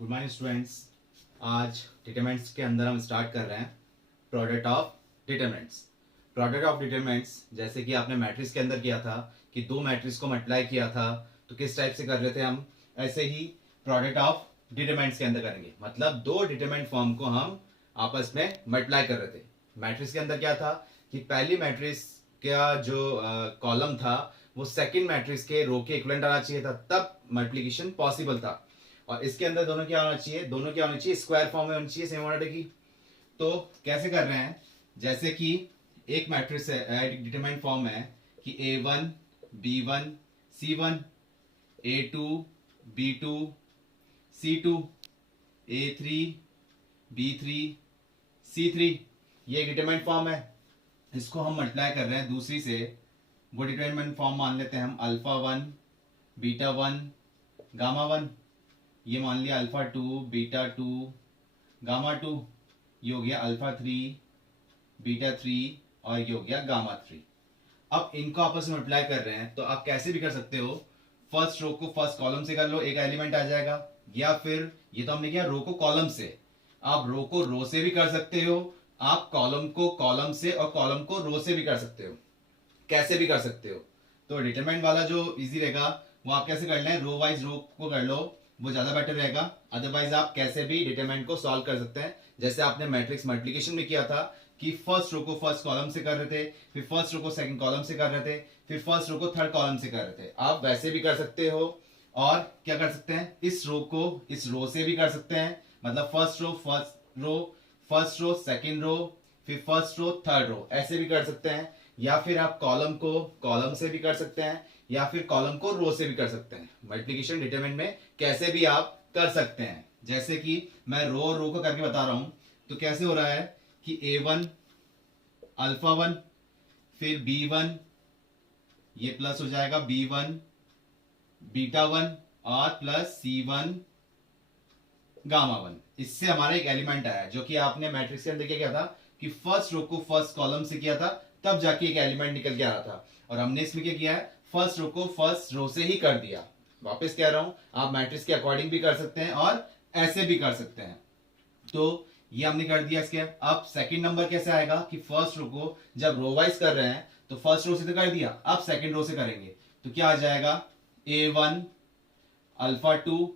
Good morning students. आज determinants के अंदर हम स्टार्ट कर रहे हैं product of determinants. Product of determinants जैसे कि आपने मैट्रिक्स के अंदर किया था कि दो मैट्रिक्स को मल्टीप्लाई किया था तो किस टाइप से कर रहे थे हम, ऐसे ही प्रोडक्ट ऑफ डिटरमिनेंट्स के अंदर करेंगे। मतलब दो डिटरमिनेंट फॉर्म को हम आपस में मल्टीप्लाई कर रहे थे। मैट्रिक्स के अंदर क्या था कि पहली मैट्रिक्स का जो कॉलम था वो सेकंड मैट्रिक्स के रो के इक्विवेलेंट आना चाहिए था, तब मल्टीप्लिकेशन पॉसिबल था। और इसके अंदर दोनों क्या होना चाहिए, दोनों क्या होनी चाहिए, स्क्वायर फॉर्म में होनी चाहिए सेम ऑर्डर की। तो कैसे कर रहे हैं, जैसे कि एक मैट्रिक्स है, डिटरमिनेंट फॉर्म है कि a1 b1 c1 a2 b2 c2 a3 b3 c3, ये डिटरमिनेंट फॉर्म है। इसको हम मल्टीप्लाई कर रहे हैं दूसरी से, वो डिटरमिनेंट फॉर्म मान लेते हैं हम अल्फा 1 बीटा 1 गामा 1। ये मान लिया अल्फा 2 बीटा 2 गामा 2, ये हो गया अल्फा 3 बीटा 3 और ये हो गया गामा 3। अब इनको आपस में मल्टीप्लाई कर रहे हैं तो आप कैसे भी कर सकते हो, फर्स्ट रो को फर्स्ट कॉलम से कर लो, एक एलिमेंट आ जाएगा, या फिर ये तो हमने किया रो को कॉलम से, आप रो को रो से भी कर सकते हो, आप कॉलम को कॉलम से और कॉलम को रो से भी कर सकते हो, कैसे भी कर सकते हो। तो डिटरमिनेंट वाला जो इजी रहेगा वो आप कैसे कर लें, रो वाइज रो को कर लो, वो ज्यादा बेटर रहेगा। अदरवाइज आप कैसे भी डिटरमिनेंट को सॉल्व कर सकते हैं, जैसे आपने मैट्रिक्स मल्टीप्लिकेशन में किया था कि फर्स्ट रो को फर्स्ट कॉलम से कर रहे थे, फिर फर्स्ट रो को सेकंड कॉलम से कर रहे थे, फिर फर्स्ट रो को थर्ड कॉलम से कर रहे थे। आप वैसे भी कर सकते हो और क्या कर सकते हैं, इस रो को इस रो से भी कर सकते हैं, मतलब फर्स्ट रो सेकंड रो फिर फर्स्ट रो थर्ड रो, ऐसे भी कर सकते हैं। या फिर आप कॉलम को कॉलम से भी कर सकते हैं, या फिर कॉलम को रो से भी कर सकते हैं। मल्टीप्लिकेशन डिटरमिनेंट में कैसे भी आप कर सकते हैं। जैसे कि मैं रो रो को करके बता रहा हूं, तो कैसे हो रहा है कि a1 अल्फा 1 फिर b1, ये प्लस हो जाएगा b1 बीटा 1 और प्लस c1 गामा 1। इससे हमारा एक एलिमेंट आया जो कि आपने मैट्रिक्स के अंदर क्या किया था कि फर्स्ट रो को फर्स्ट कॉलम से किया था, तब जाके एक एलिमेंट निकल के आ रहा था। और हमने इसमें क्या किया है, फर्स्ट रो को फर्स्ट रो से ही कर दिया। वापस कह रहा हूं, आप मैट्रिक्स के अकॉर्डिंग भी कर सकते हैं और ऐसे भी कर सकते हैं। तो ये हमने कर दिया इसके। अब सेकंड नंबर कैसे आएगा कि फर्स्ट रो को जब रो वाइज कर रहे हैं तो फर्स्ट रो से तो कर दिया, अब सेकंड रो से करेंगे तो क्या आ जाएगा, a1 अल्फा 2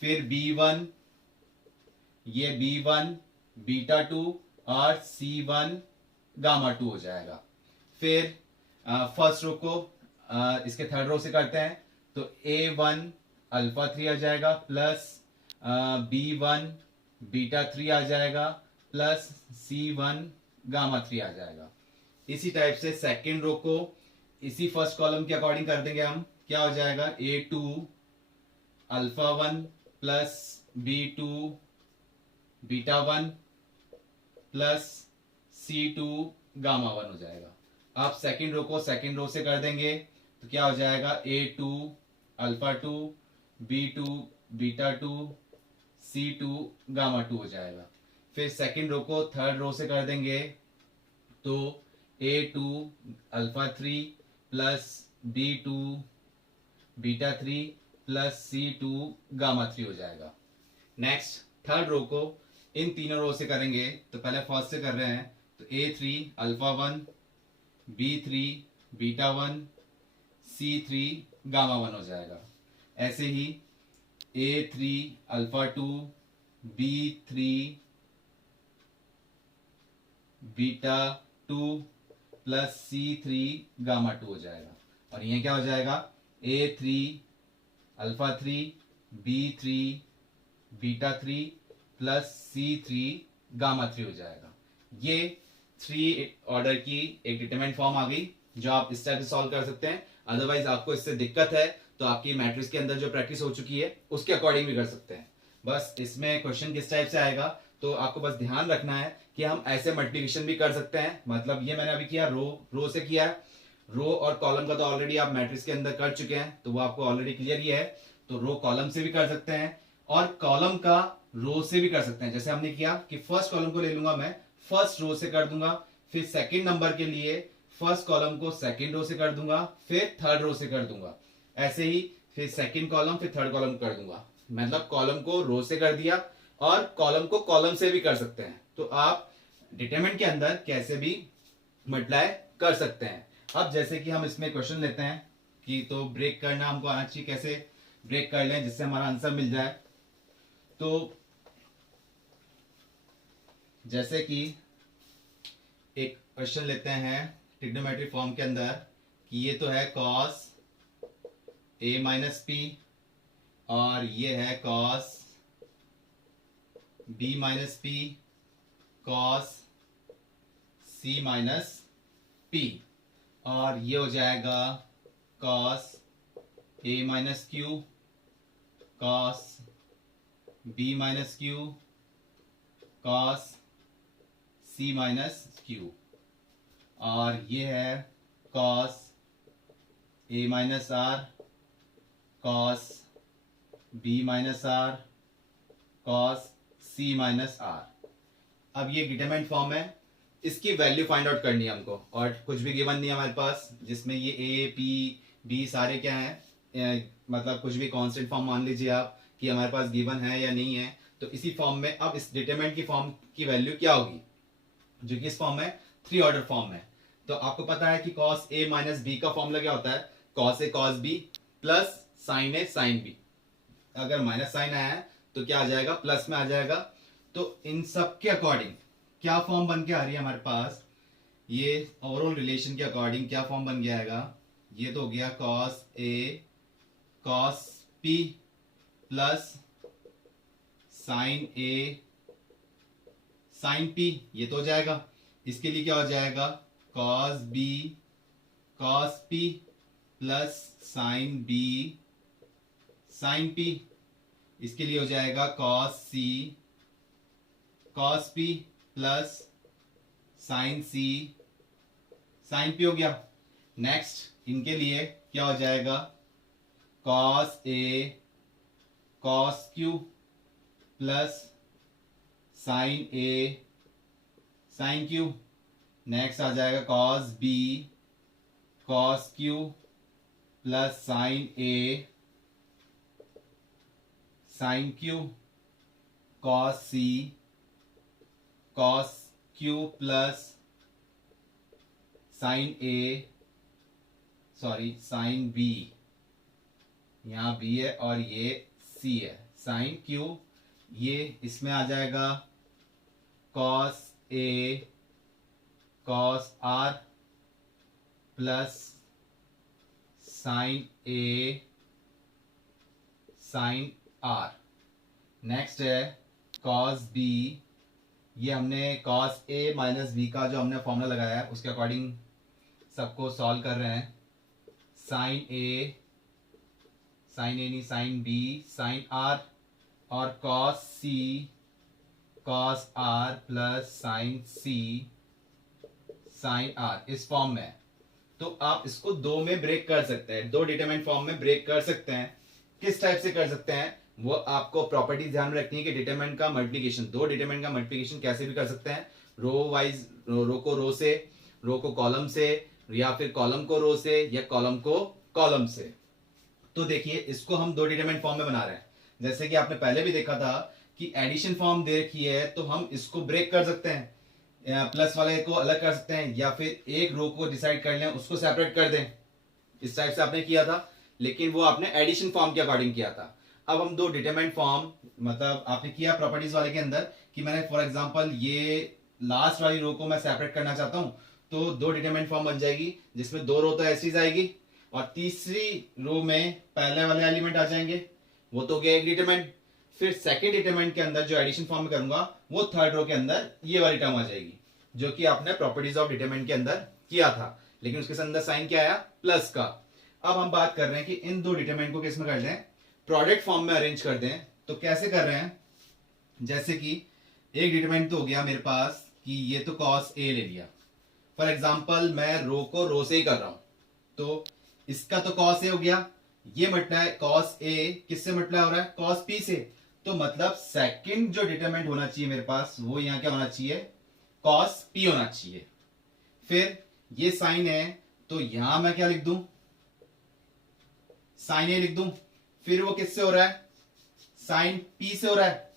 फिर b1, ये b1 बीटा 2 और c1 गामा 2 हो जाएगा। फिर फर्स्ट रो को इसके थर्ड रो से करते हैं तो a1 अल्फा 3 आ जाएगा प्लस b1 बीटा 3 आ जाएगा प्लस c1 गामा 3 आ जाएगा। इसी टाइप से सेकंड रो को इसी फर्स्ट कॉलम के अकॉर्डिंग कर देंगे हम, क्या हो जाएगा a2 alpha 1 plus b2 beta 1 plus c2 gamma 1 हो जाएगा। आप सेकंड रो को सेकंड रो से कर देंगे तो क्या हो जाएगा, a2 alpha 2 b2 beta 2 c2 gamma 2 हो जाएगा। फिर सेकंड रो को थर्ड रो से कर देंगे तो a2 alpha 3 plus b2 beta 3 plus c2 gamma 3 हो जाएगा। नेक्स्ट थर्ड रो को इन तीनों रो से करेंगे, तो पहले फर्स्ट से कर रहे हैं तो a3 alpha 1 b3 beta 1 c3 gamma 1 हो जाएगा। ऐसे ही a3 alpha 2 b3 beta 2 plus c3 gamma 2 हो जाएगा। और ये क्या हो जाएगा, a3 alpha 3 b3 beta 3 plus c3 gamma 3 हो जाएगा। ये 3 ऑर्डर की एक डिटरमिनेंट फॉर्म आ गई जो आप इस टाइप से सॉल्व कर सकते हैं। अदरवाइज आपको इससे दिक्कत है तो आपकी मैट्रिक्स के अंदर जो प्रैक्टिस हो चुकी है उसके अकॉर्डिंग भी कर सकते हैं। बस इसमें क्वेश्चन किस टाइप से आएगा तो आपको बस ध्यान रखना है कि हम ऐसे मल्टीप्लिकेशन भी कर सकते हैं। मतलब ये मैंने अभी किया, रो से किया है, रो और कॉलम का तो ऑलरेडी आप मैट्रिक्स के अंदर कर चुके हैं तो वो आपको ऑलरेडी क्लियर ही है। तो रो कॉलम से भी कर सकते हैं और कॉलम का रो से भी कर सकते हैं। जैसे हमने किया कि फर्स्ट कॉलम को ले लूंगा मैं, फर्स्ट रो से कर दूंगा, फिर सेकंड नंबर के लिए फर्स्ट कॉलम को सेकंड रो से कर दूंगा, फिर थर्ड रो से कर दूंगा। ऐसे ही फिर सेकंड कॉलम, फिर थर्ड कॉलम कर दूंगा। मतलब कॉलम को रो से कर दिया और कॉलम को कॉलम से भी कर सकते हैं। तो आप डिटरमिनेंट के अंदर कैसे भी मल्टीप्लाई कर सकते हैं। अब जैसे कि हम इसमें क्वेश्चन लेते हैं कि तो ब्रेक करना हमको आना चाहिए, कैसे ब्रेक कर लें जिससे हमारा आंसर मिल जाए। तो जैसे कि एक क्वेश्चन लेते हैं ट्रिग्नोमेट्रिक फॉर्म के अंदर कि ये तो है cos a माइनस पी और ये है cos b minus P cos c minus P, और ये हो जाएगा cos a minus Q cos b minus Q cos c minus Q, और ये है cos a minus R cos b minus R cos c minus R. अब ये determinant form है, इसकी वैल्यू फाइंड आउट करनी है हमको, और कुछ भी गिवन नहीं है हमारे पास जिसमें ये a p b सारे क्या हैं, मतलब कुछ भी कांस्टेंट फॉर्म मान लीजिए आप कि हमारे पास गिवन है या नहीं है। तो इसी फॉर्म में अब इस डिटरमिनेंट की फॉर्म की वैल्यू क्या होगी, जो कि इस फॉर्म में 3 ऑर्डर फॉर्म है। तो आपको पता है कि cos a माइनस b का फॉर्मूला क्या होता है, cos a cos b plus sin a sin b। अगर माइनस साइन आया है तो क्या आ जाएगा, प्लस में आ जाएगा। तो इन सब के अकॉर्डिंग क्या फॉर्म बन के आ रही है हमारे पास, ये ओवरऑल रिलेशन के अकॉर्डिंग क्या फॉर्म बन गया है, ये तो हो गया cos a cos p plus sin a sin p, ये तो हो जाएगा। इसके लिए क्या हो जाएगा, cos b cos p plus sin b sin p। इसके लिए हो जाएगा cos c cos p plus sin c sin p हो गया। नेक्स्ट इनके लिए क्या हो जाएगा, cos a cos q plus sin a sin q। Next आ जाएगा cos b cos q plus sin a sin q cos c cos q plus sin a sin b, यहाँ b है और ये c है, sin q, ये इसमें आ जाएगा cos a cos r plus sin a sin r। Next है cos b, ये हमने cos a माइनस b का जो हमने फॉर्मूला लगाया है उसके अकॉर्डिंग सबको सॉल्व कर रहे हैं। sin a नहीं sin b sin r और cos c cos r plus sin c sin r इस फॉर्म में। तो आप इसको दो में ब्रेक कर सकते हैं, दो डिटरमिनेंट फॉर्म में ब्रेक कर सकते हैं। किस टाइप से कर सकते हैं, वो आपको प्रॉपर्टीज ध्यान में रखनी है कि डिटरमिनेंट का मल्टीप्लिकेशन, दो डिटरमिनेंट का मल्टीप्लिकेशन कैसे भी कर सकते हैं, रो वाइज, रो को रो से, रो को कॉलम से, या फिर कॉलम को रो से, या कॉलम को कॉलम से। तो देखिए इसको हम दो डिटरमिनेंट फॉर्म में बना रहे हैं। जैसे कि आपने पहले भी देखा था कि एडिशन फॉर्म दे रखी है तो हम इसको ब्रेक कर सकते हैं, प्लस वाले को अलग कर सकते हैं, या फिर एक रो को डिसाइड कर लें उसको सेपरेट कर दें। इस टाइप से आपने किया था, लेकिन वो आपने एडिशन फॉर्म के अकॉर्डिंग किया था। अब हम दो डिटरमिनेंट फॉर्म, मतलब आपने किया प्रॉपर्टीज वाले के अंदर कि मैंने फॉर एग्जांपल ये लास्ट वाली रो को मैं सेपरेट करना चाहता हूं, तो दो डिटरमिनेंट फॉर्म बन जाएगी जिसमें दो रो तो ऐसी जाएगी और तीसरी रो में पहले वाले एलिमेंट आ जाएंगे, वो तो गया एक डिटरमिनेंट। फिर सेकंड डिटरमिनेंट के अंदर जो एडिशन फॉर्म में करूंगा वो थर्ड रो के अंदर ये वाली टर्म आ जाएगी, जो कि आपने प्रॉपर्टीज ऑफ डिटरमिनेंट के अंदर किया था, लेकिन उसके अंदर साइन क्या आया, प्लस का। अब हम बात कर रहे हैं कि इन दो डिटरमिनेंट को किसमें कर दें, प्रोडक्ट फॉर्म में अरेंज कर दें। तो कैसे कर रहे हैं, जैसे कि एक डिटरमिनेंट तो हो गया मेरे पास कि ये तो cos a ले लिया, फॉर एग्जांपल मैं रो को रो से ही कर रहा हूं, तो इसका तो cos a हो गया, ये मल्टीप्लाई cos a किससे मल्टीप्लाई हो रहा है, cos p से। तो मतलब सेकंड जो डिटरमिनेंट होना चाहिए मेरे पास वो यहाँ क्या होना चाहिए, cos p होना चाहिए। फिर ये साइन है तो यहां मैं क्या लिख दूं, sin a लिख दूं, फिर वो किससे हो रहा है, साइन पी से हो रहा है,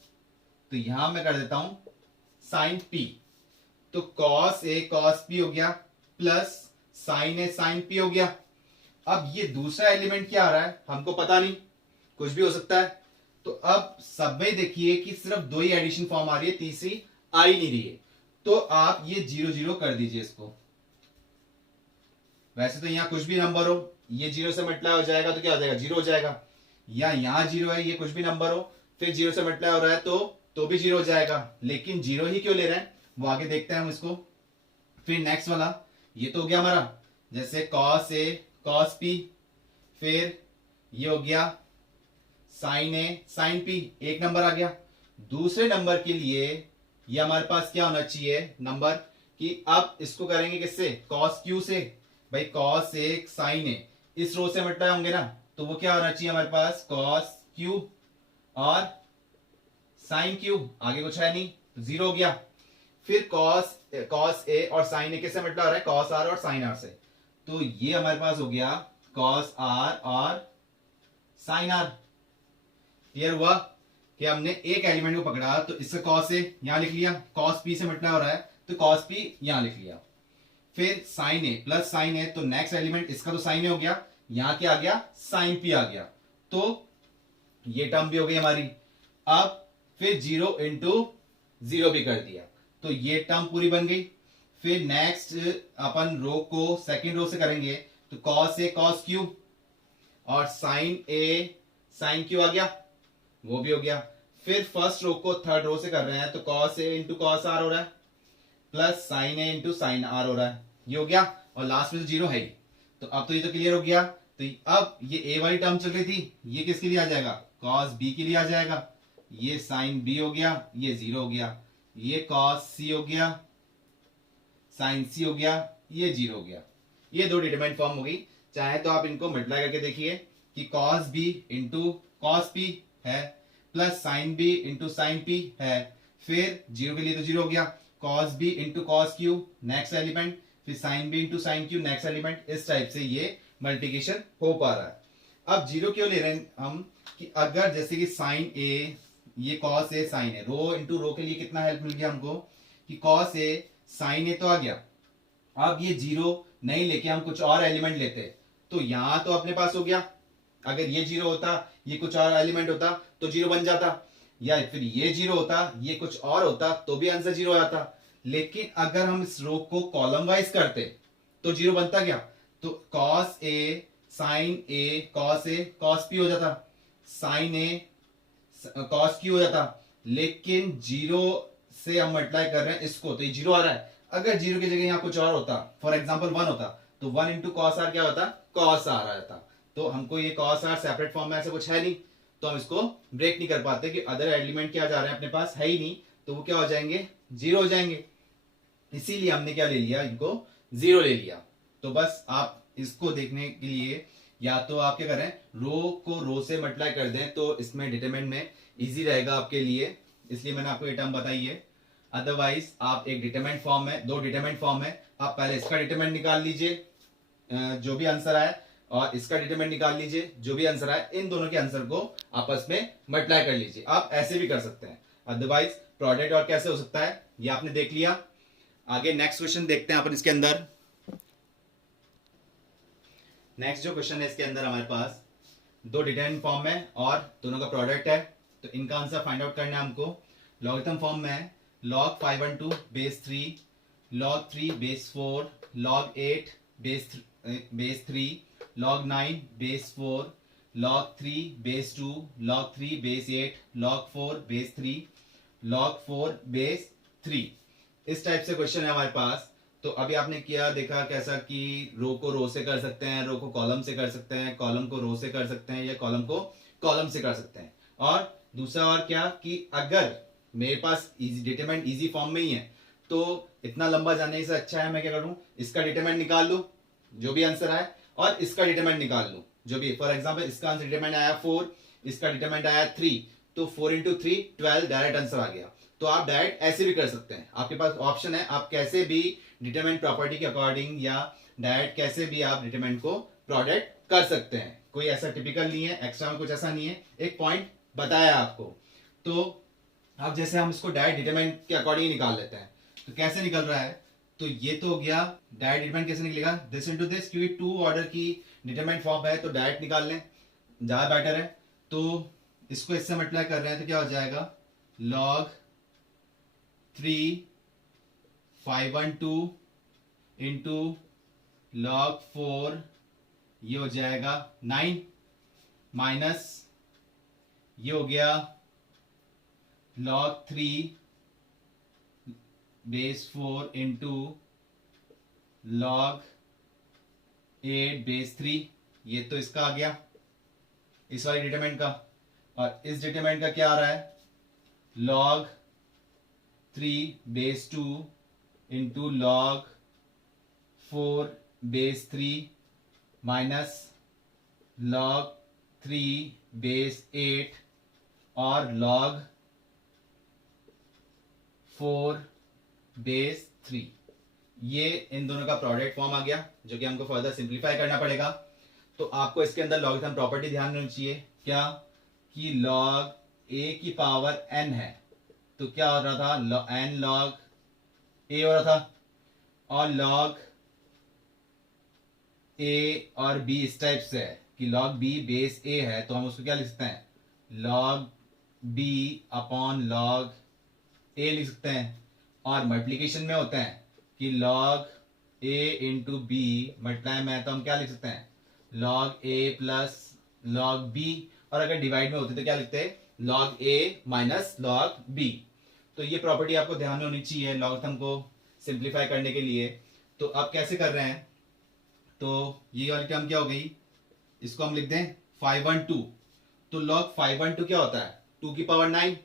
तो यहां मैं कर देता हूं साइन पी। तो कॉस ए कॉस पी हो गया प्लस साइन ए साइन पी हो गया। अब ये दूसरा एलिमेंट क्या आ रहा है हमको पता नहीं, कुछ भी हो सकता है। तो अब सब में देखिए कि सिर्फ दो ही एडिशन फॉर्म आ रही है, तीसरी आ ही नहीं रही है। तो आप ये 0 0 कर दीजिए इसको। वैसे तो यहां कुछ भी नंबर हो, ये 0 से मल्टीप्लाई हो जाएगा तो क्या हो जाएगा, 0 हो जाएगा। या यहां 0 है, ये कुछ भी नंबर हो, फिर 0 से मल्टीप्लाई हो रहा है तो भी 0 हो जाएगा। लेकिन 0 ही क्यों ले रहे हैं वो आगे देखते हैं हम इसको। फिर नेक्स्ट वाला ये तो हो गया हमारा, जैसे कॉस ए कॉस पी, फिर ये हो गया साइन ए साइन पी, एक नंबर आ गया। दूसरे नंबर के लिए ये हमारे पास क्या होना चाहिए नंबर, कि अब इसको करेंगे किससे, कॉस क्यू से। भाई कॉस ए साइन ए इस रो से मल्टीप्लाई होंगे ना, तो वो क्या होना चाहिए हमारे पास, कॉस क्यू और साइन क्यू, आगे कुछ है नहीं, तो 0 हो गया। फिर कॉस ए और साइन ए किससे मल्टीप्लाई हो रहा है, कॉस आर और साइन आर से, तो ये हमारे पास हो गया कॉस आर और साइन आर। क्लियर हुआ कि हमने एक एलिमेंट को पकड़ा, तो इसका कॉस ए यहां लिख लिया, कॉस पी से मल्टीप्लाई हो रहा है तो कॉस पी यहां लिख लिया। फिर साइन ए प्लस साइन ए, तो नेक्स्ट एलिमेंट इसका तो साइन ए हो गया, यहां क्या आ गया, साइन पी आ गया, तो ये टर्म भी हो गई हमारी। अब फिर 0 इंटू 0 भी कर दिया, तो ये टर्म पूरी बन गई। फिर नेक्स्ट अपन रो को सेकंड रो से करेंगे, तो कॉस ए कॉस क्यू और साइन ए साइन क्यू आ गया, वो भी हो गया। फिर फर्स्ट रो को थर्ड रो से कर रहे हैं, तो cos A into cos R हो रहा है plus sine A into sine R हो रहा है, ये हो गया। और लास्ट में तो 0 है ही, तो अब तो ये तो क्लियर हो गया। तो अब ये ए वाली टर्म चल रही थी, ये किसके लिए आ जाएगा, कॉस बी के लिए आ जाएगा। ये साइन बी हो गया, ये 0 हो गया। ये कॉस सी हो गया, साइन सी हो गया, ये 0 हो गया। ये दो डिटरमाइंट फॉर्म हो गई। चाहे तो आप इनको मल्टीप्लाई करके देखिए कि cos B into cos P है plus sine B into sine P है, फिर 0 के लिए तो 0 हो गया, cos B into cos Q next element, फिर sine B into sine Q next element. इस टाइप से ये मल्टीप्लिकेशन हो पा रहा है। अब 0 क्यों ले रहे हैं हम, कि अगर जैसे कि साइन ए, ये cos A sign A, rho into rho के लिए कितना हेल्प मिल गया हमको, कि कॉस ए साइन ए तो आ गया। अब ये 0 नहीं लेके हम कुछ और एलिमेंट लेते, तो यहां तो अपने पास हो गया। अगर ये 0 होता, ये कुछ और एलिमेंट होता तो 0 बन जाता, या फिर ये 0 होता, ये कुछ और होता तो भी आंसर 0 आता। लेकिन अगर हम इस रो को कॉलम वाइज करते तो 0 बनता क्या, तो कॉस ए साइन ए कॉस पी हो जाता, साइन ए कॉस क्यू हो जाता। लेकिन 0 से हम मल्टीप्लाई कर रहे हैं इसको, तो ये 0 आ रहा है। अगर 0 की जगह यहां कुछ और होता, फॉर एग्जाम्पल 1 होता, तो 1 इंटू कॉस आर क्या होता, कॉस आर आ जाता। तो हमको ये कॉस आर सेपरेट फॉर्म में ऐसा कुछ है नहीं, तो हम इसको ब्रेक नहीं कर पाते कि अदर एलिमेंट क्या जा रहे हैं अपने पास है ही नहीं, तो वो क्या हो जाएंगे, 0 हो जाएंगे। इसीलिए हमने क्या ले लिया, इनको 0 ले लिया। तो बस आप इसको देखने के लिए या तो आप क्या करें, रो को रो से मल्टीप्लाई कर दें, तो इसमें डिटरमिनेंट में इजी रहेगा आपके लिए, इसलिए मैंने आपको ये टर्म बताई है। अदरवाइज आप एक डिटरमिनेंट फॉर्म है, दो डिटरमिनेंट फॉर्म है, आप पहले इसका डिटरमिनेंट निकाल लीजिए जो भी आंसर आए, और इसका डिटरमिनेंट निकाल लीजिए जो भी आंसर आए, इन दोनों के आंसर को आपस में मल्टीप्लाई कर लीजिए। आप ऐसे भी कर सकते हैं, अदरवाइज प्रोडक्ट और कैसे हो सकता है ये आपने देख लिया। आगे नेक्स्ट क्वेश्चन देखते हैं अपन इसके अंदर। नेक्स्ट जो क्वेश्चन है इसके अंदर हमारे पास दो डिटरमिनेंट फॉर्म है और दोनों का प्रोडक्ट है, तो इनका आंसर फाइंड आउट करना है हमको। लॉगरिथम फॉर्म में है log 512 base 3, log 3 base 4, log 8 base 3, log 9 base 4, log 3 base 2, log 3 base 8, log 4 base 3, log 4 base 3। इस टाइप से क्वेश्चन है हमारे पास। तो अभी आपने किया देखा कैसा कि रो को रो से कर सकते हैं, रो को कॉलम से कर सकते हैं, कॉलम को रो से कर सकते हैं, या कॉलम को कॉलम से कर सकते हैं। और दूसरा और क्या कि अगर मेरे पास डिटरमिनेंट इजी फॉर्म में ही है, तो इतना लंबा जाने से अच्छा है मैं क्या करूं, इसका डिटरमिनेंट निकाल लूं जो भी आंसर आए, और इसका डिटरमिनेंट निकाल लूं जो भी। फॉर एग्जांपल इसका आंसर डिटरमिनेंट आया 4, इसका डिटरमिनेंट आया 3, तो 4 इंटू 3 12 डायरेक्ट आंसर आ गया। तो आप डायरेक्ट ऐसे भी कर सकते हैं, आपके पास ऑप्शन है, आप कैसे भी डिटरमिनेंट प्रॉपर्टी के अकॉर्डिंग या डायरेक्ट कैसे भी आप डिटरमिनेंट को प्रोडक्ट कर सकते हैं, कोई ऐसा टिपिकल नहीं है, एक्स्ट्रा में कुछ ऐसा नहीं है, एक पॉइंट बताया आपको। तो अब जैसे हम इसको डायरेक्ट डिटरमिनेंट के अकॉर्डिंग निकाल लेते हैं, तो कैसे निकल रहा है, तो ये तो हो गया डायरेक्ट डिटरमिनेंट कैसे निकलेगा, दिस इनटू दिस, क्योंकि टू ऑर्डर की डिटरमिनेंट फॉर्म है तो डायरेक्ट निकाल लें, ज्यादा बेटर है। तो इसको इससे मल्टीप्लाई कर रहे हैं तो क्या हो जाएगा, log 3 512 इंटू log 4, ये हो जाएगा 9, माइनस ये हो गया log 3 base 4 into log 8 base 3, ये तो इसका आ गया इस वाली डिटरमिनेंट का। और इस डिटरमिनेंट का क्या आ रहा है, log 3 base 2 into log 4 base 3 minus log 3 base 8 और log 4 बेस 3, ये इन दोनों का प्रोडक्ट फॉर्म आ गया, जो कि हमको फर्दर सिंप्लीफाई करना पड़ेगा। तो आपको इसके अंदर लॉगरिथम प्रॉपर्टी ध्यान रखनी चाहिए, क्या कि log a की पावर n है, तो क्या हो रहा था, n log a हो रहा था, और log a और b इस टाइप से है कि log b बेस a है, तो हम उसको क्या लिख सकते हैं, log b upon log a लिख सकते हैं। और मल्टीप्लीकेशन में होते हैं कि log a into B multiply में है तो हम क्या लिख सकते हैं, log a plus log b, और अगर डिवाइड में होते तो क्या लिखते हैं, log a minus log b। तो ये प्रॉपर्टी आपको ध्यान में होनी चाहिए लॉगरिथम को सिंप्लीफाई करने के लिए। तो अब कैसे कर रहे हैं, तो ये वाली टर्म क्या हो गई, इसको हम लिख दें 512, तो log 512 क्या होता है, 2 की पावर 9,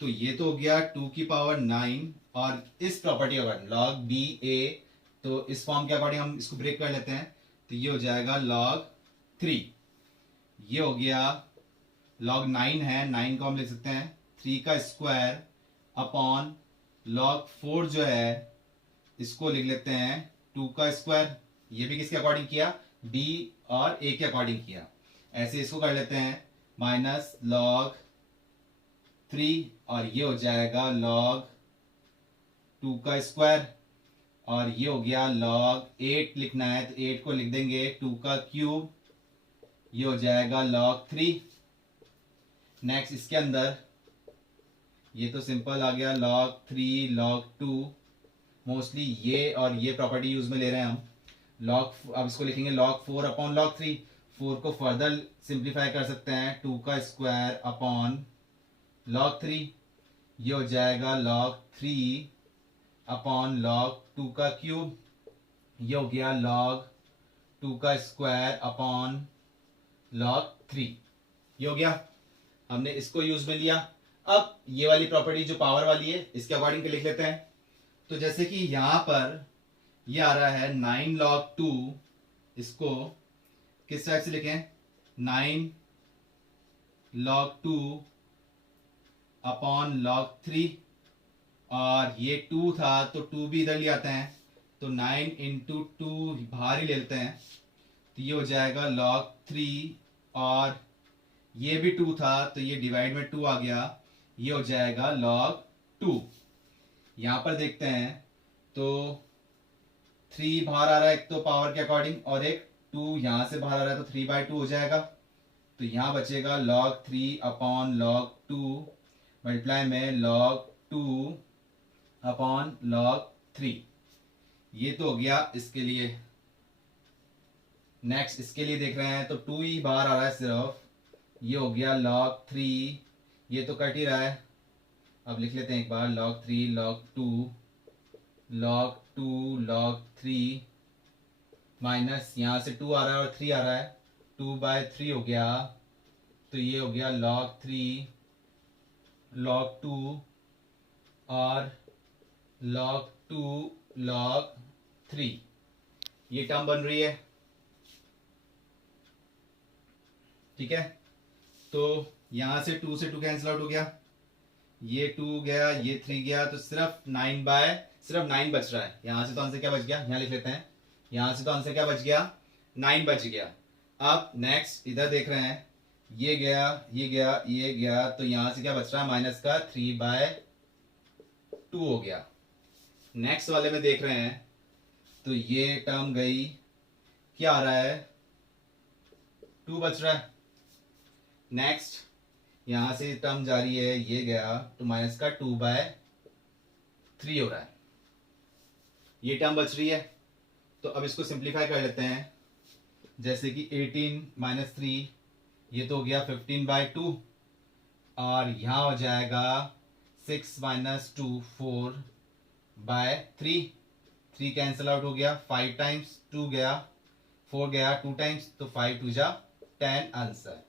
तो ये तो हो गया 2 की पावर 9, और इस प्रॉपर्टी का log b a, तो इस फॉर्म के अकॉर्डिंग हम इसको ब्रेक कर लेते हैं, तो ये हो जाएगा log 3, ये हो गया log 9 है, 9 को हम लिख सकते हैं 3 का स्क्वायर अपॉन log 4 जो है इसको लिख लेते हैं 2 का स्क्वायर, ये भी किसके अकॉर्डिंग किया, b और a के अकॉर्डिंग किया, ऐसे इसको कर लेते हैं माइनस log 3, और ये हो जाएगा log 2 का स्क्वायर, और ये हो गया log 8 लिखना है तो 8 को लिख देंगे 2 का क्यूब, ये हो जाएगा log 3। नेक्स्ट इसके अंदर ये तो सिंपल आ गया log 3 log 2, मोस्टली ये और ये प्रॉपर्टी यूज में ले रहे हैं हम, log, अब इसको लिखेंगे log 4 अपॉन log 3, 4 को फर्दर सिंप्लीफाई कर सकते हैं 2 का स्क्वायर अपॉन log 3, ये हो जाएगा log 3 अपॉन log 2 का क्यूब, ये हो गया log 2 का स्क्वायर अपॉन log 3, ये हो गया, हमने इसको यूज में लिया। अब ये वाली प्रॉपर्टी जो पावर वाली है इसके अकॉर्डिंग लिख लेते हैं, तो जैसे कि यहां पर ये आ रहा है 9 log 2, इसको किस टाइप से लिखें, 9 log 2 अपॉन log 3, और ये 2 था तो 2 भी इधर ले आते हैं, तो 9 इंटू 2 बाहर ही ले लेते हैं, तो ये हो जाएगा log 3, और ये भी 2 था तो ये डिवाइड में 2 आ गया, ये हो जाएगा log 2। यहां पर देखते हैं तो 3 बाहर आ रहा है एक तो पावर के अकॉर्डिंग, और एक 2 यहां से बाहर आ रहा है तो 3/2 हो जाएगा, तो यहां बचेगा log 3 अपॉन log 2 मल्टीप्लाई में log 2 अपॉन log 3, ये तो हो गया इसके लिए। नेक्स्ट इसके लिए देख रहे हैं तो 2 ही बाहर आ रहा है सिर्फ, ये हो गया log 3, ये तो कट ही रहा है, अब लिख लेते हैं एक बार log 3 log 2 log 2 log 3, minus यहाँ से 2 आ रहा है और 3 आ रहा है, 2/3 हो गया, तो ये हो गया log 3 log 2 और log 2 log 3, ये टर्म बन रही है, ठीक है। तो यहां से 2 से 2 कैंसिल आउट हो गया, ये 2 गया ये 3 गया, तो सिर्फ 9 बच रहा है, यहां से तो आंसर क्या बच गया, यहां लिख लेते हैं, यहां से तो आंसर क्या बच गया, 9 बच गया। अब नेक्स्ट इधर देख रहे हैं, ये गया ये गया ये गया, तो यहां से क्या बच रहा है, माइनस का 3/2 हो गया। नेक्स्ट वाले में देख रहे हैं तो ये टर्म गई, क्या आ रहा है, 2 बच रहा है। नेक्स्ट यहां से टर्म जा रही है, ये गया तो माइनस का 2/3 हो रहा है, ये टर्म बच रही है। तो अब इसको सिंप्लीफाई कर लेते हैं, जैसे कि 18 माइनस 3, ये तो हो गया 15/2, और यहां हो जाएगा 6 माइनस 2 4/3, 3 कैंसिल आउट हो गया, 5 टाइम्स 2 गया, 4 गया 2 टाइम्स, तो 5 2 जा 10 आंसर।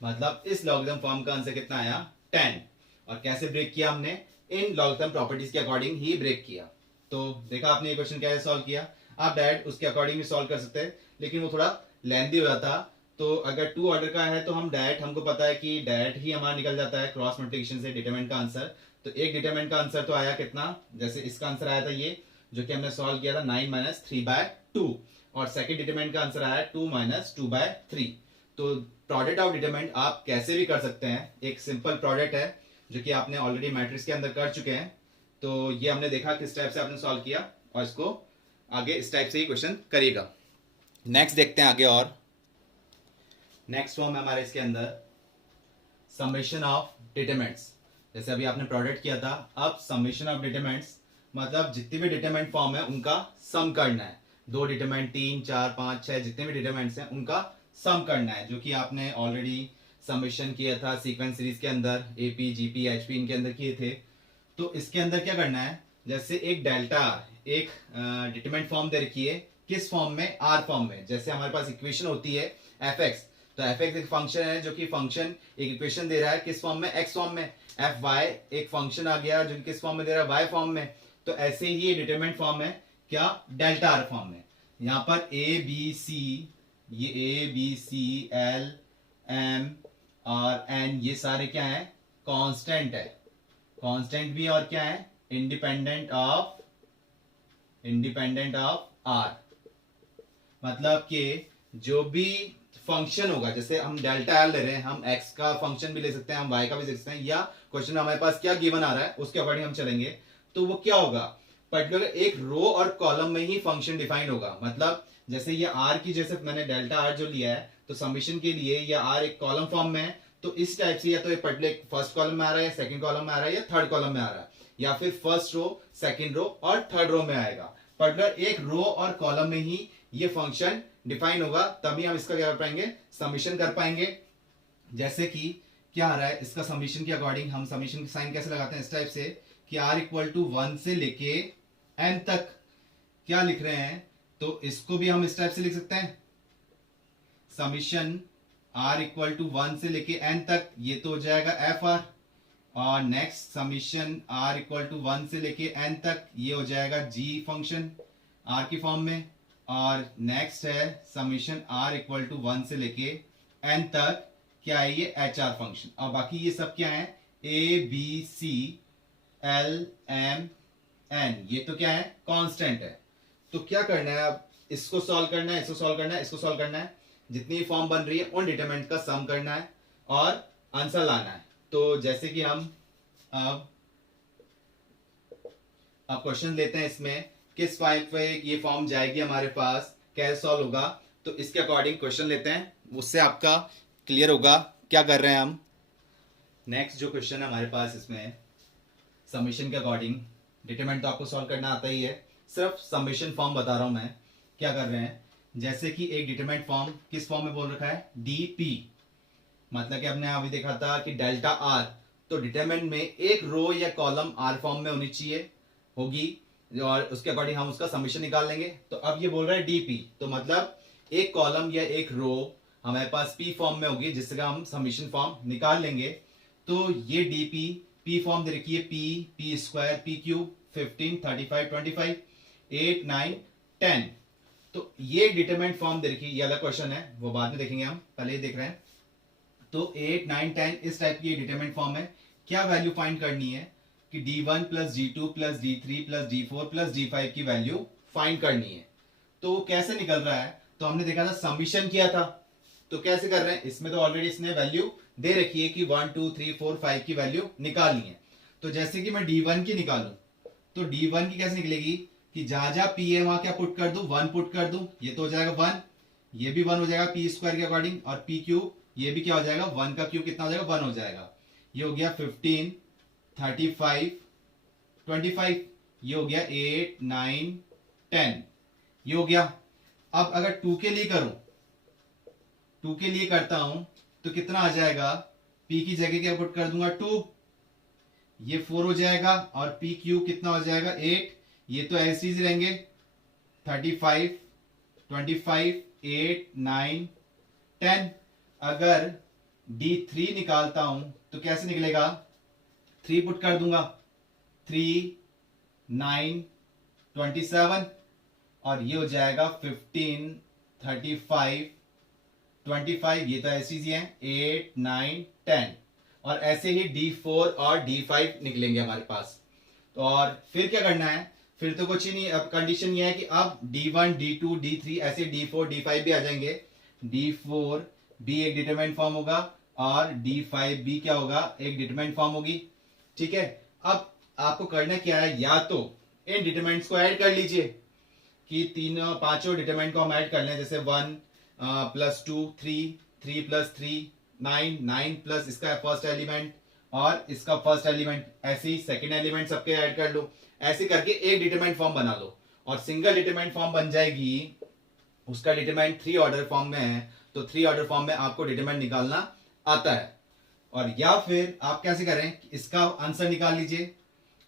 मतलब इस लॉगरिथम फॉर्म का आंसर कितना आया, 10। और कैसे ब्रेक किया हमने, इन लॉगरिथम प्रॉपर्टीज के अकॉर्डिंग ही ब्रेक किया। तो देखा आपने ये क्वेश्चन कैसे सॉल्व किया, आप डायरेक्ट उसके अकॉर्डिंग भी सॉल्व कर सकते हैं, लेकिन वो थोड़ा लेंथी हो जाता। तो अगर 2 ऑर्डर का है तो हम डायरेक्ट, हमको पता है कि डायरेक्ट ही हमारा निकल जाता है क्रॉस मल्टीप्लिकेशन से डिटरमिनेंट का आंसर। तो एक डिटरमिनेंट का आंसर तो आया कितना, जैसे इसका आंसर आया था ये जो कि हमने सॉल्व किया था 9 माइनस 3/2, और सेकंड डिटरमिनेंट का आंसर आया 2 माइनस 2/3। तो प्रोडक्ट ऑफ डिटरमिनेंट आप कैसे भी कर सकते हैं, एक सिंपल प्रोडक्ट है जो कि आपने ऑलरेडी मैट्रिक्स के अंदर कर चुके हैं। तो ये हमने देखा किस टाइप से आपने सॉल्व किया, और इसको आगे इस टाइप से ही क्वेश्चन करिएगा। नेक्स्ट देखते हैं आगे, और नेक्स्ट फॉर्म है हमारे इसके अंदर समेशन ऑफ डिटरमिनेंट्स। जैसे अभी आपने प्रोडक्ट किया था, अब समेशन ऑफ डिटरमिनेंट्स मतलब जितनी भी डिटरमिनेंट फॉर्म है उनका सम करना है। 2 डिटरमिनेंट, 3 4 5 6 जितने भी डिटरमिनेंट्स हैं उनका सम करना है, जो कि आपने ऑलरेडी समेशन किया था सीक्वेंस सीरीज के अंदर, एपी जीपी एचपी इनके अंदर किए थे। तो इसके अंदर क्या करना है, जैसे एक डेल्टा एक डिटरमिनेंट फॉर्म दे रखी है, किस फॉर्म में, आर फॉर्म में। जैसे हमारे पास इक्वेशन होती है एफ एक्स, तो एफ एक्स एक फंक्शन है जो कि फंक्शन एक इक्वेशन दे रहा है किस फॉर्म में, एक्स फॉर्म में। एफ वाई एक फंक्शन आ गया जो कि किस फॉर्म में दे रहा है, वाई फॉर्म में। तो ऐसे ही ये डिटरमिनेंट फॉर्म है क्या, डेल्टा आर फॉर्म में। यहां पर ए बी सी, ये A B C L M और एन, ये सारे क्या है, कांस्टेंट है, कांस्टेंट भी, और क्या है, इंडिपेंडेंट ऑफ आर। मतलब कि जो भी फंक्शन होगा, जैसे हम डेल्टा आर ले रहे हैं, हम एक्स का फंक्शन भी ले सकते हैं, हम वाई का भी ले सकते हैं, या क्वेश्चन हमारे पास क्या गिवन आ रहा है उसके अकॉर्डिंग हम चलेंगे। तो वो क्या होगा, पर्टिकुलर एक रो और कॉलम में ही फंक्शन डिफाइन होगा। मतलब जैसे ये आर की, जैसे मैंने डेल्टा आर जो लिया है, तो समीशन के लिए ये आर एक कॉलम फॉर्म में है, तो इस टाइप से या तो एक पर्टिकुलर फर्स्ट कॉलम में आ रहा है, सेकंड कॉलम में आ रहा है, या थर्ड कॉलम में आ रहा है, या फिर फर्स्ट रो, सेकंड रो और थर्ड रो में आएगा। पर्टिकुलर एक रो और कॉलम में ही ये फंक्शन डिफाइन होगा, तभी हम इसका क्या कर पाएंगे, समीशन कर पाएंगे। जैसे कि क्या आ रहा है, इसका समीशन के अकॉर्डिंग हम समीशन की साइन कैसे लगाते हैं, इस टाइप से कि r इक्वल टू 1 से लेके n तक क्या लिख रहे हैं, तो इसको भी हम इस टाइप से लिख सकते हैं, समीशन r इक्वल टू 1 से लेके n तक, ये तो हो जाएगा एफ आर। और next summation r equal to 1 से लेके n तक, ये हो जाएगा g फंक्शन r की फॉर्म में। और नेक्स्ट है समीशन r इक्वल टू 1 से लेके n तक, क्या है, ये एच आर फंक्शन। और बाकी ये सब क्या है, A B C L M N, ये तो क्या है, कांस्टेंट है। तो क्या करना है, अब इसको सॉल्व करना है, इसको सॉल्व करना है, इसको सॉल्व करना है, जितनी फॉर्म बन रही है उन डिटरमिनेंट का सम करना है और आंसर लाना है। तो जैसे कि हम अब क्वेश्चन लेते हैं, इसमें किस फाइल पे ये फॉर्म जाएगी हमारे पास, कैसे सॉल्व होगा, तो इसके अकॉर्डिंग क्वेश्चन लेते हैं, उससे आपका क्लियर होगा क्या कर रहे हैं हम। नेक्स्ट जो क्वेश्चन है हमारे पास, इसमें समेशन के अकॉर्डिंग डिटरमिनेंट तो आपको सॉल्व करना आता ही है, सिर्फ समेशन फॉर्म बता रहा हूं मैं क्या कर रहे हैं। जैसे कि एक डिटरमिनेंट फॉर्म किस फॉर्म में बोल रखा है, डीपी, मतलब कि हमने अभी देखा था कि डेल्टा आर, तो डिटरमिनेंट में एक रो या कॉलम आर फॉर्म में होनी चाहिए, होगी, और उसके अकॉर्डिंग हम उसका समेशन निकाल लेंगे। तो अब ये बोल रहा है डीपी, तो मतलब एक कॉलम या एक रो हमारे पास पी फॉर्म में होगी, जिससे हम समेशन फॉर्म निकाल लेंगे। तो ये डीपी पी फॉर्म दे रखी है, पी स्क्वायर पी क्यूब 15 35 25 8 9 10। तो ये डिटरमिनेंट फॉर्म दे रखी है, ये अलग क्वेश्चन है, वो बाद में देखेंगे, हम पहले ही देख रहे हैं। तो 8 9 10 इस टाइप की डिटरमिनेंट फॉर्म है। क्या वैल्यू फाइंड करनी है कि d1 plus d2 plus d3 plus d4 plus d5 की वैल्यू फाइंड करनी है। तो कैसे निकल रहा है, तो हमने देखा था समीशन किया था, तो कैसे कर रहे हैं, इसमें तो ऑलरेडी इसने वैल्यू दे रखी है कि 1 2 3 4 5 की वैल्यू निकालनी है। तो जैसे कि मैं D1 की निकालूं, तो D1 की कैसे निकलेगी कि जहां जहां P है वहां क्या पुट कर दूं, 1 पुट कर दूं, ये तो हो जाएगा 1, ये भी 1 हो जाएगा P स्क्वायर के अकॉर्डिंग, और P क्यूब ये भी क्या हो जाएगा, 1 का क्यूब कितना हो जाएगा, 1 हो जाएगा। ये हो गया 15 35 25, ये हो गया 8 9 10, ये हो गया। अब अगर 2 के लिए करूं, 2 के लिए करता हूं तो कितना आ जाएगा, P की जगह क्या पुट कर दूंगा 2, ये 4 हो जाएगा, और P क्यूब कितना हो जाएगा 8, ये तो ऐसे ही रहेंगे 35 25 8 9 10। अगर D3 निकालता हूं तो कैसे निकलेगा, 3 पुट कर दूंगा, 3 9 27, और ये हो जाएगा 15 35 25, ये तो ऐसे ही है 8 9 10, और ऐसे ही D4 और D5 निकलेंगे हमारे पास। तो और फिर क्या करना है, फिर तो कुछ ही नहीं, अब कंडीशन ये है कि अब D1 D2 D3 ऐसे D4 D5 भी आ जाएंगे। D4 भी एक डिटरमिनेंट फॉर्म होगा और D5 भी क्या होगा, एक डिटरमिनेंट फॉर्म होगी। ठीक है, अब आपको करना क्या है, या तो इन डिटरमिनेंट्स को ऐड कर लीजिए कि तीनों पांचों डिटरमिनेंट को हम ऐड कर लें, जैसे 1 + 2 3 3 + 3 9 9 प्लस इसका फर्स्ट एलिमेंट और इसका फर्स्ट एलिमेंट, ऐसे ही सेकंड एलिमेंट सबके ऐड कर लो, ऐसे करके एक डिटरमिनेंट फॉर्म बना लो, और सिंगल डिटरमिनेंट फॉर्म बन जाएगी। उसका डिटरमिनेंट 3 ऑर्डर फॉर्म में है, तो 3 ऑर्डर फॉर्म में आपको डिटरमिनेंट निकालना आता है। और या फिर आप कैसे करें, इसका आंसर निकाल लीजिए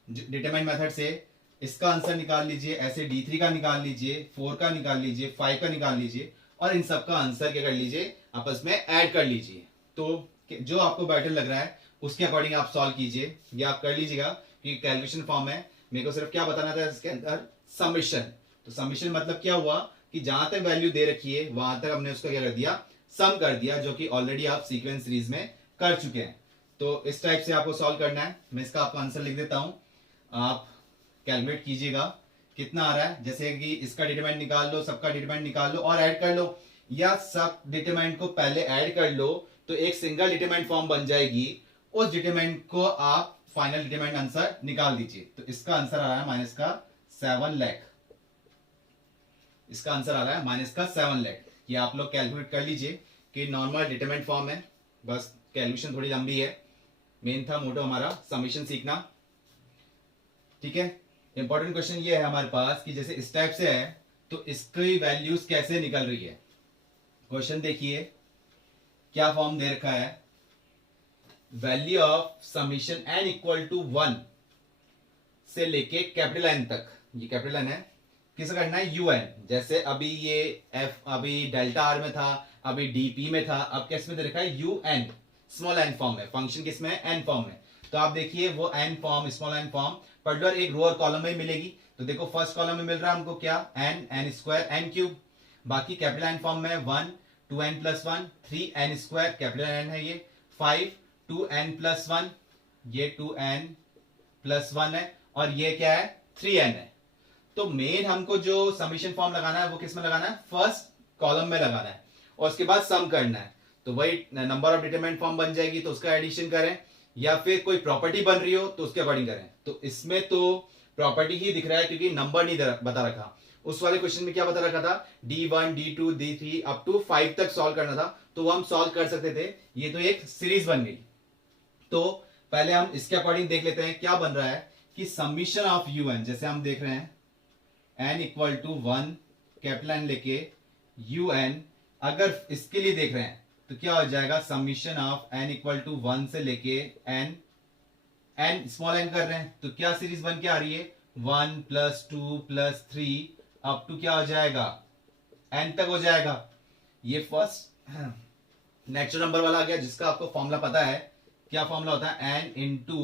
डिटरमिनेंट मेथड से, इसका आंसर निकाल लीजिए, ऐसे D3 का निकाल लीजिए, 4 का निकाल लीजिए, 5 का निकाल लीजिए, और इन सब का आंसर क्या कर लीजिए, आपस में ऐड कर लीजिए। तो जो आपको बेटर लग रहा है उसके अकॉर्डिंग आप सॉल्व कीजिए, या आप कर लीजिएगा, क्योंकि कैलकुलेशन फॉर्म है, मेरे को सिर्फ क्या बताना था इसके अंदर, समिशन। तो समिशन मतलब क्या हुआ कि जहां तक वैल्यू दे रखी है वहां तक हमने उसका क्या कर दिया, सम कर दिया, जो कि ऑलरेडी आप सीक्वेंस सीरीज में कर चुके हैं। तो इस टाइप से आपको सॉल्व करना है। मैं इसका आपको आंसर लिख देता हूं, आप कैलकुलेट कीजिएगा कितना आ रहा है। जैसे कि इसका डिटरमिनेंट निकाल लो, सबका डिटरमिनेंट निकाल लो और ऐड कर लो, या सब डिटरमिनेंट को पहले ऐड कर लो तो एक सिंगल डिटरमिनेंट फॉर्म बन जाएगी, उस डिटरमिनेंट को आप फाइनल डिटरमिनेंट आंसर निकाल दीजिए। तो इसका आंसर आ रहा है माइनस का 7 लाख, इसका आंसर आ रहा है माइनस का 7 लाख। ये आप लोग कैलकुलेट कर लीजिए कि नॉर्मल डिटरमिनेंट फॉर्म है, बस कैलकुलेशन थोड़ी लंबी है, मेन था मोटो हमारा समीशन सीखना। ठीक है, इंपॉर्टेंट क्वेश्चन ये है हमारे पास कि जैसे इस टाइप से है तो इसकी वैल्यूज कैसे निकल रही है। क्वेश्चन देखिए क्या फॉर्म दे रखा है, value of summation n equal to 1 से लेके कैपिटल N तक, ये कैपिटल N है, किसे करना है UN। जैसे अभी ये F अभी डेल्टा R में था, अभी DP में था, अब किस में दे रखा है UN, स्मॉल n फॉर्म है, फंक्शन किसमें है, n फॉर्म में। तो आप देखिए वो n form, small n form particular एक रो और कॉलम में मिलेगी। तो देखो फर्स्ट कॉलम में मिल रहा है हमको क्या, n n square n cube, बाकी कैपिटल N फॉर्म में 1 2n + 1 3n square, capital N है ये, 5 2n + 1, ये 2n + 1 है, और ये क्या है 3n है। तो मेन हमको जो समीशन फॉर्म लगाना है वो किस में लगाना है, फर्स्ट कॉलम में लगाना है, और उसके बाद सम करना है। तो वही नंबर ऑफ डिटरमिनेंट फॉर्म बन जाएगी, तो उसका एडिशन करें, या फिर कोई प्रॉपर्टी बन रही हो तो उसके अकॉर्डिंग करें। तो इसमें तो प्रॉपर्टी ही दिख रहा है क्योंकि नंबर नहीं बता रखा। उस वाले क्वेश्चन में क्या बता रखा था, D1 D2 D3 up to 5 तक सॉल्व करना था, तो वो हम सॉल्व कर सकते थे। ये तो एक सीरीज बन गई। तो पहले हम इसके अकॉर्डिंग देख लेते हैं क्या बन रहा है कि समीशन ऑफ UN, जैसे हम देख रहे हैं n equal to 1 capital N लेके UN, अगर इसके लिए देख रहे हैं तो क्या हो जाएगा, summation of n equal to 1 से लेके n स्मॉल n कर रहे हैं, तो क्या सीरीज बन के आ रही है, 1 + 2 + 3 अप टू क्या हो जाएगा n तक हो जाएगा। ये फर्स्ट नेचुरल नंबर वाला आ गया, जिसका आपको फॉर्मूला पता है, क्या फॉर्मूला होता है, n ×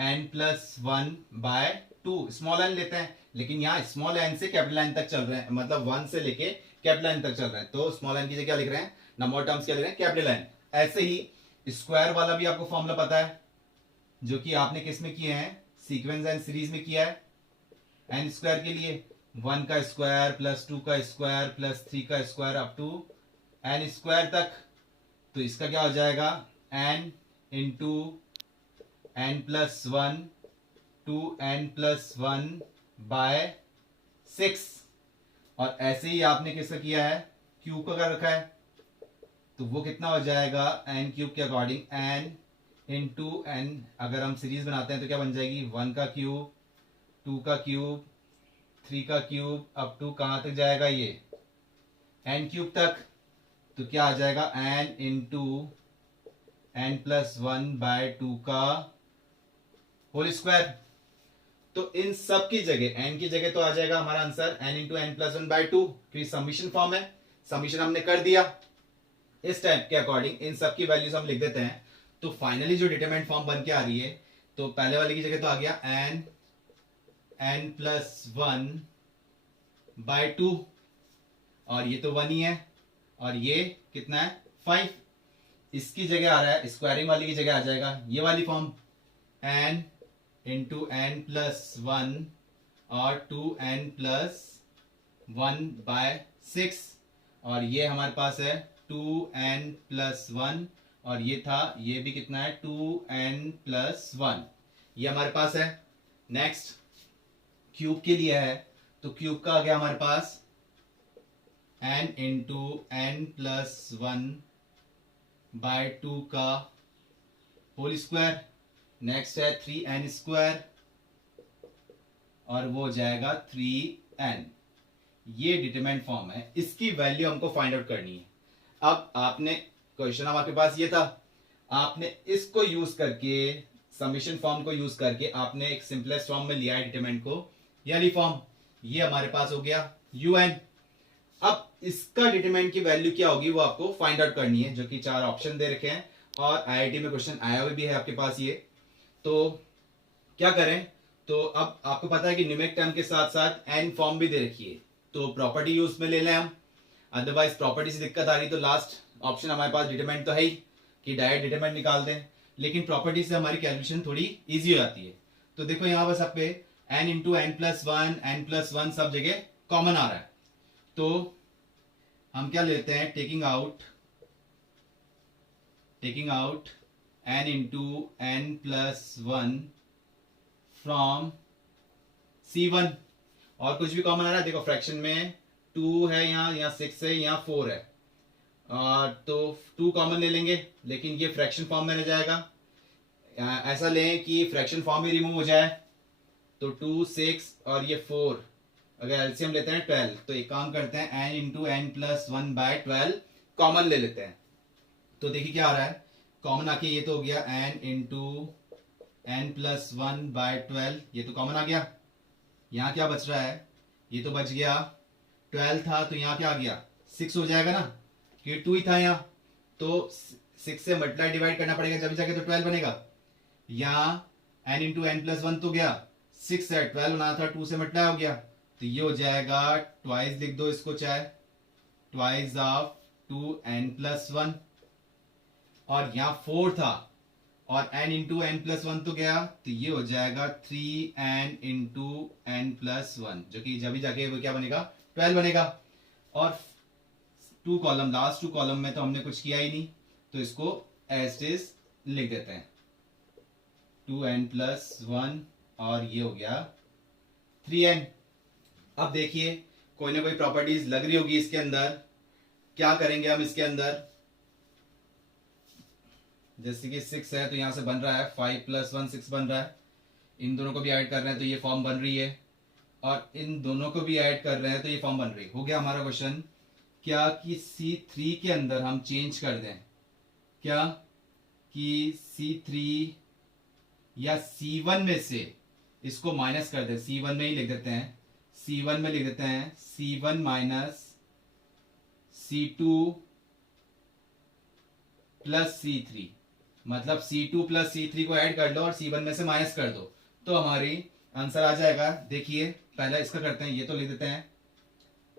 n + 1/2, स्मॉल n लेते हैं, लेकिन यहाँ स्मॉल n से कैपिटल N तक चल रहे हैं, मतलब 1 से लेके कैपिटल N तक चल रहे हैं, तो स्मॉल n की जगह क्या लिख रहे हैं, नंबर टर्म्स क्या लिख रहे हैं, कैपिटल N। ऐसे ही स्क्वायर वाला भी आपको फॉर्मूला पता है, जो कि आपने किस में किए हैं, सीक्वेंस एंड सीरीज में किया है। n स्क्वायर के लिए 1 का स्क्वायर + 2 का स्क्वायर + 3 का square up to n square तक, तो इसका क्या हो जाएगा n into n plus one two n plus one by 6। और ऐसे ही आपने किसका किया है, क्यूब का कर रखा है, तो वो कितना हो जाएगा एन क्यूब के अकॉर्डिंग एन इंटू एन। अगर हम सीरीज बनाते हैं तो क्या बन जाएगी, 1 का क्यूब, 2 का क्यूब, 3 का क्यूब, अप टू कहां तक जाएगा ये एन क्यूब तक। तो क्या आ जाएगा n into n plus one by 2 का होल स्क्वायर। तो इन सब की जगह एन की जगह तो आ जाएगा हमारा answer n into n plus one by 2, क्योंकि समीशन फॉर्म है, समीशन हमने कर दिया। इस टाइप के अकॉर्डिंग इन सब की वैल्यूज हम लिख देते हैं। तो फाइनली जो डिटरमिनेंट फॉर्म बन के आ रही है, तो पहले वाले की जगह तो आ गया n n plus one by 2, और ये तो 1 ही है, और ये कितना है 5। इसकी जगह आ रहा है, स्क्वायरिंग वाली की जगह आ जाएगा ये वाली form n into n plus one और 2n प्लस 1 बाय 6, और ये हमारे पास है 2n प्लस 1, और ये था, ये भी कितना है 2n प्लस 1, ये हमारे पास है। नेक्स्ट क्यूब के लिए है, तो क्यूब का आ गया हमारे पास n into n plus one by 2 का होल स्क्वायर। नेक्स्ट है 3n स्क्वायर, और वो हो जाएगा 3n। ये डिटरमिनेंट फॉर्म है, इसकी वैल्यू हमको फाइंड आउट करनी है। अब आपने क्वेश्चन आपके पास ये था, आपने इसको यूज करके, समीशन फॉर्म को यूज करके आपने एक सिंपलेस्ट फॉर्म में लिया है डिटरमिनेंट को, यानी फॉर्म ये हमारे पास हो गया un। अब इसका डिटरमिनेंट की वैल्यू क्या होगी वो आपको फाइंड आउट करनी है, जो कि 4 ऑप्शन दे रखे हैं, और आईआईटी में क्वेश्चन आया हुआ भी है आपके पास ये। तो क्या करें, तो अब आपको पता है कि न्यूमेरिक टर्म के साथ साथ एन फॉर्म भी दे रखी है, तो प्रॉपर्टी यूज में ले लें हम, अदरवाइज प्रॉपर्टी से दिक्कत आ रही तो लास्ट ऑप्शन हमारे पास डिटरमिनेंट तो है ही कि डायरेक्ट डिटरमिनेंट निकाल दें, लेकिन प्रॉपर्टी से हमारी कैलकुलेशन थोड़ी इजी हो जाती है। तो देखो यहाँ पर सब पे n into n plus one सब जगह कॉमन आ रहा है, तो हम क्या लेते हैं, taking out n into n plus one from C1, और कुछ भी कॉमन आ रहा है, देखो फ्रैक्शन में 2 है, यहाँ 6 है, यहाँ 4 है, तो 2 कॉमन ले लेंगे, लेकिन ये फ्रैक्शन फॉर्म में रह जाएगा। ऐसा लें कि फ्रैक्शन फॉर्म ही रिमूव हो जाए, तो 2 6 और ये 4, अगर एलसीएम लेते हैं 12, तो एक काम करते हैं n into n plus one by 12 common ले लेते हैं। तो देखिए क्या आ रहा है, कॉमन आके ये तो हो गया n into n plus one by 12, ये तो कॉमन आ गया। यहाँ क्या बच रहा है, ये तो बच गया 12 था, तो यहाँ क्या आ गया 6 हो जाएगा ना, ये 2 ही था यहाँ, तो 6 से मल्टीप्लाई डिवाइड करना पड़ेगा जब जाके तो 12 बनेगा। यहाँ n into n plus one तो गया, 6 है 12 बना था, 2 से मल्टीप्लाई हो गया, तो ये हो जाएगा ट्वाइस, लिख दो इसको चाहे, twice of 2n plus one, और यहाँ 4 था और n into n plus one तो गया, तो ये हो जाएगा 3n into n plus one, जो कि जब भी जाके वो क्या बनेगा 12 बनेगा। और 2 कॉलम, लास्ट 2 कॉलम में तो हमने कुछ किया ही नहीं, तो इसको एज इट इज लिख देते हैं 2n प्लस वन, और ये हो गया 3n। अब देखिए कोई ना कोई प्रॉपर्टीज लग रही होगी इसके अंदर, क्या करेंगे हम इसके अंदर, जैसे कि 6 है तो यहां से बन रहा है 5 प्लस 1 6 बन रहा है, इन दोनों को भी ऐड कर रहे हैं तो ये फॉर्म बन रही है, और इन दोनों को भी ऐड कर रहे हैं तो ये फॉर्म बन रही है। हो गया हमारा क्वेश्चन, क्या कि C3 के अंदर हम चेंज कर दें, क्या कि C3 या C1 में से इसको माइनस कर दें, C1 में ही लिख देते हैं, C1 में लिख देते हैं C1 minus C2 plus C3, मतलब C2 प्लस C3 को ऐड कर लो और C1 में से माइनस कर दो, तो हमारी आंसर आ जाएगा। देखिए पहला इसका करते हैं, ये तो लिख देते हैं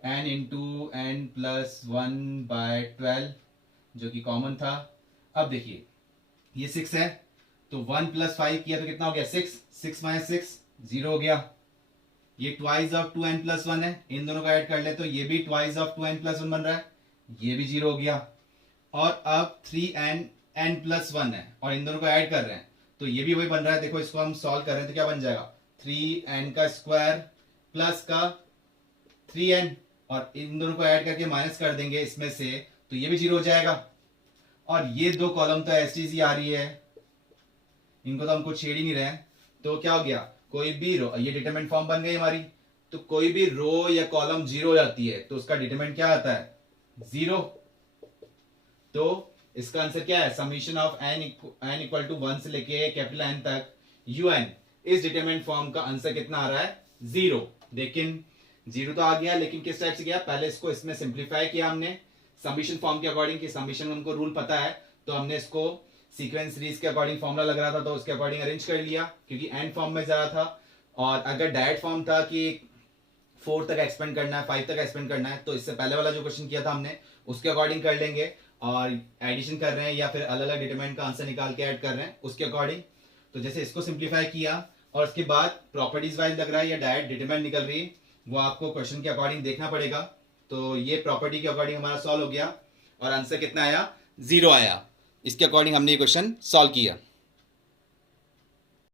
n into n plus one by 12, जो कि कॉमन था। अब देखिए ये 6 है, तो 1 प्लस 5 किया तो कितना हो गया 6, 6 माइनस 6 0 हो गया। ये twice of 2n plus one है, इन दोनों का ऐड कर ले तो ये भी twice of 2n plus one बन रहा है, ये भी 0 हो गया। और अब 3n+1 है और इन दोनों को ऐड कर रहे हैं तो ये भी वही बन रहा है। देखो इसको हम सॉल्व कर रहे हैं तो क्या बन जाएगा, 3n² प्लस का 3n, और इन दोनों को ऐड करके माइनस कर देंगे इसमें से तो ये भी 0 हो जाएगा। और ये दो कॉलम तो एस टी आ रही है, इनको तो हम कुछ छेड़ ही नहीं रहे हैं। तो क्या हो गया, कोई भी रो, ये डिटरमिनेंट फॉर्म बन गई हमारी, तो कोई भी रो या कॉलम 0 हो जाती है तो उसका डिटरमिनेंट क्या आता है, 0। तो इसका आंसर क्या है, summation of n equal to 1 से लेके कैपिटल N तक un, इस डिटरमिनेंट फॉर्म का आंसर कितना आ रहा है, 0। लेकिन 0 तो आ गया, लेकिन किस टाइप से गया, पहले इसको इसमें सिंप्लीफाई किया हमने समीशन फॉर्म के अकॉर्डिंग, कि समीशन हमको रूल पता है तो हमने इसको सीक्वेंस सीरीज के अकॉर्डिंग फॉर्मूला लग रहा था तो उसके अकॉर्डिंग अरेंज कर लिया, क्योंकि एंड फॉर्म में जा रहा था। और अगर डायरेक्ट फॉर्म था कि 4 तक एक्सपेंड करना है, 5 तक एक्सपेंड करना है, तो इससे पहले वाला जो क्वेश्चन किया था हमने उसके अकॉर्डिंग कर लेंगे। और एडिशन कर रहे हैं या फिर अलग अलग डिटरमिनेंट का आंसर निकाल के ऐड कर रहे हैं उसके अकॉर्डिंग। तो जैसे इसको सिंप्लीफाई किया और उसके बाद प्रॉपर्टीज वाइज लग रहा है या डायरेक्ट डिटरमिनेंट निकल रही है, वो आपको क्वेश्चन के अकॉर्डिंग देखना पड़ेगा। तो ये प्रॉपर्टी के अकॉर्डिंग हमारा सॉल्व हो गया और आंसर कितना आया, 0 आया। इसके अकॉर्डिंग हमने ये क्वेश्चन सॉल्व किया।